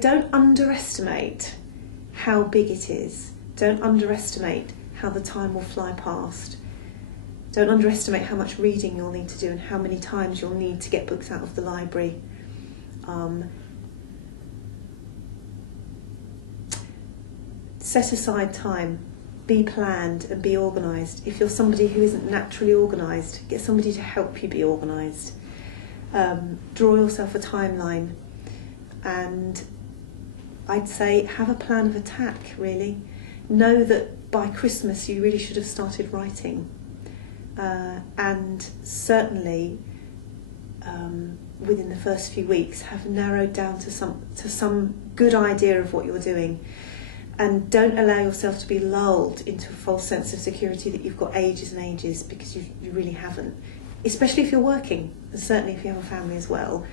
Don't underestimate how big it is. Don't underestimate how the time will fly past. Don't underestimate how much reading you'll need to do and how many times you'll need to get books out of the library. Set aside time. Be planned and be organised. If you're somebody who isn't naturally organised, get somebody to help you be organised. Draw yourself a timeline, and I'd say have a plan of attack, really. Know that by Christmas you really should have started writing, and certainly within the first few weeks have narrowed down to some good idea of what you're doing. And don't allow yourself to be lulled into a false sense of security that you've got ages and ages, because you really haven't. Especially if you're working, and certainly if you have a family as well.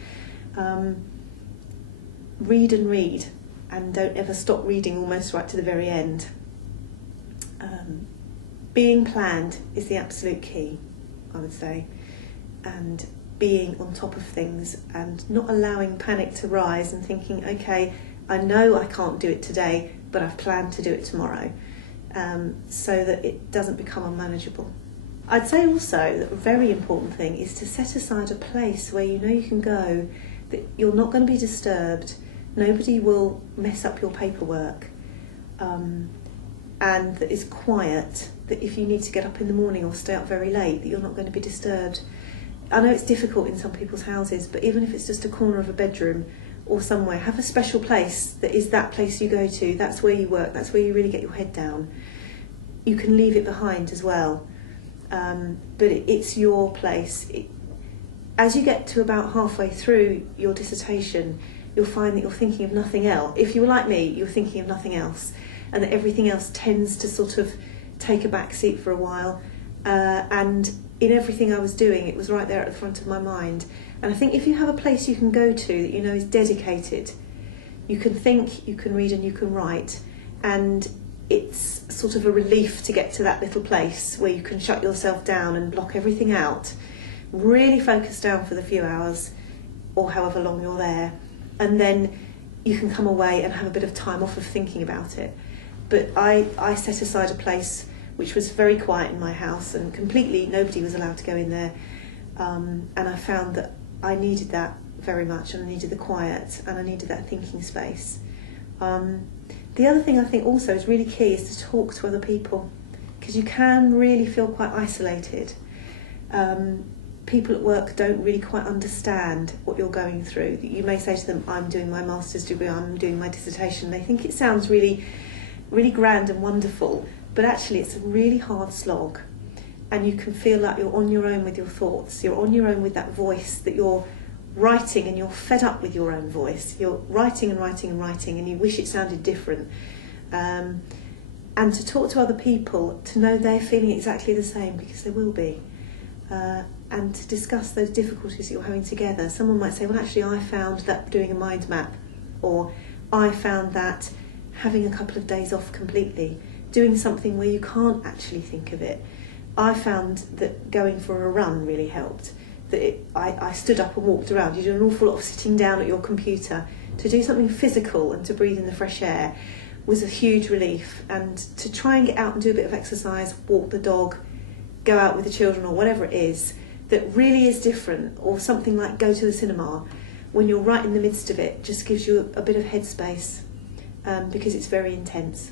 Read and read, and don't ever stop reading almost right to the very end. Being planned is the absolute key, I would say, and being on top of things and not allowing panic to rise and thinking, okay, I know I can't do it today, but I've planned to do it tomorrow, so that it doesn't become unmanageable. I'd say also that a very important thing is to set aside a place where you know you can go, that you're not going to be disturbed, nobody will mess up your paperwork, and that is quiet, that if you need to get up in the morning or stay up very late, that you're not going to be disturbed. I know it's difficult in some people's houses, but even if it's just a corner of a bedroom or somewhere, have a special place that is that place you go to, that's where you work, that's where you really get your head down. You can leave it behind as well, but it's your place. As you get to about halfway through your dissertation, you'll find that you're thinking of nothing else. If you were like me, you're thinking of nothing else, and that everything else tends to sort of take a back seat for a while, and in everything I was doing, it was right there at the front of my mind. And I think if you have a place you can go to that you know is dedicated, you can think, you can read and you can write, and it's sort of a relief to get to that little place where you can shut yourself down and block everything out, really focus down for the few hours or however long you're there, and then you can come away and have a bit of time off of thinking about it. But I set aside a place which was very quiet in my house, and completely nobody was allowed to go in there, and I found that I needed that very much, and I needed the quiet, and I needed that thinking space. The other thing I think also is really key is to talk to other people, because you can really feel quite isolated. People at work don't really quite understand what you're going through. You may say to them, I'm doing my master's degree, I'm doing my dissertation. They think it sounds really, really grand and wonderful, but actually it's a really hard slog. And you can feel like you're on your own with your thoughts, you're on your own with that voice that you're writing, and you're fed up with your own voice. You're writing and writing and writing, and you wish it sounded different. And to talk to other people, to know they're feeling exactly the same, because they will be. And to discuss those difficulties that you're having together. Someone might say, well, actually, I found that doing a mind map, or I found that having a couple of days off completely, doing something where you can't actually think of it. I found that going for a run really helped. That I stood up and walked around. You do an awful lot of sitting down at your computer. To do something physical and to breathe in the fresh air was a huge relief. And to try and get out and do a bit of exercise, walk the dog, go out with the children, or whatever it is, that really is different. Or something like go to the cinema, when you're right in the midst of it, just gives you a bit of headspace, because it's very intense.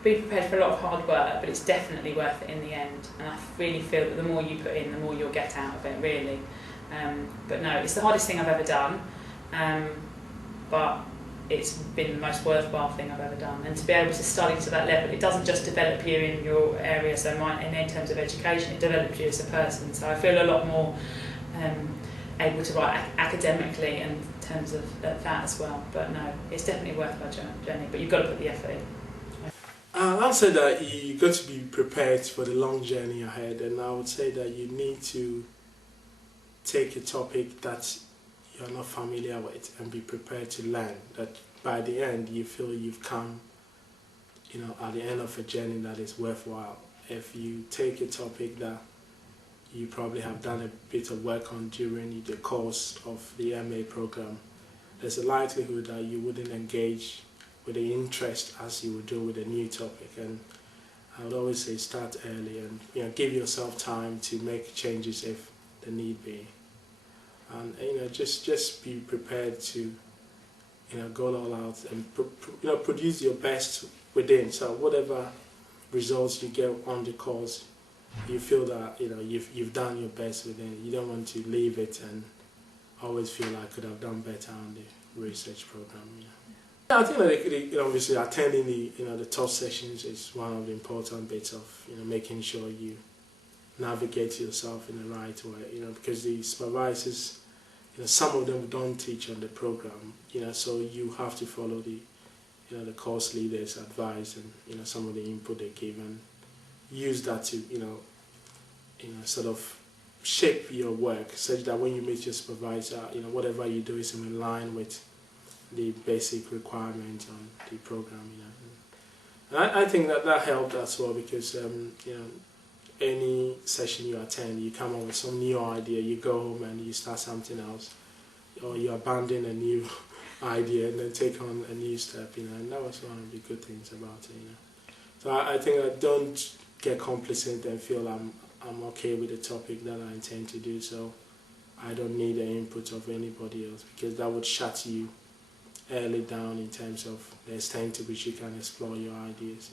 Be prepared for a lot of hard work, but it's definitely worth it in the end, and I really feel that the more you put in, the more you'll get out of it, really. But no, it's the hardest thing I've ever done, but it's been the most worthwhile thing I've ever done. And to be able to study to that level, it doesn't just develop you in your area, so in terms of education, it develops you as a person. So I feel a lot more able to write academically in terms of that as well. But no, it's definitely worth my journey, but you've got to put the effort in. I'll say that you've got to be prepared for the long journey ahead, and I would say that you need to take a topic that you're not familiar with and be prepared to learn, that by the end you feel you've come, at the end of a journey that is worthwhile. If you take a topic that you probably have done a bit of work on during the course of the MA program, there's a likelihood that you wouldn't engage with the interest as you would do with a new topic. And I would always say start early and give yourself time to make changes if the need be. And just be prepared to go all out and produce your best within. So whatever results you get on the course, you feel that you've done your best within. You don't want to leave it and always feel like I could have done better on the research program. I think that obviously attending the top sessions is one of the important bits of making sure you navigate yourself in the right way. Because the supervisors, some of them don't teach on the program. So you have to follow the course leaders' advice and some of the input they give and use that to sort of shape your work such that when you meet your supervisor, whatever you do is in line with the basic requirements on the program. And I think that helped as well because any session you attend, you come up with some new idea, you go home and you start something else, or you abandon a new idea and then take on a new step. And that was one of the good things about it. So I think I don't get complacent and feel I'm okay with the topic that I intend to do, so I don't need the input of anybody else, because that would shut you early down in terms of the extent to which you can explore your ideas.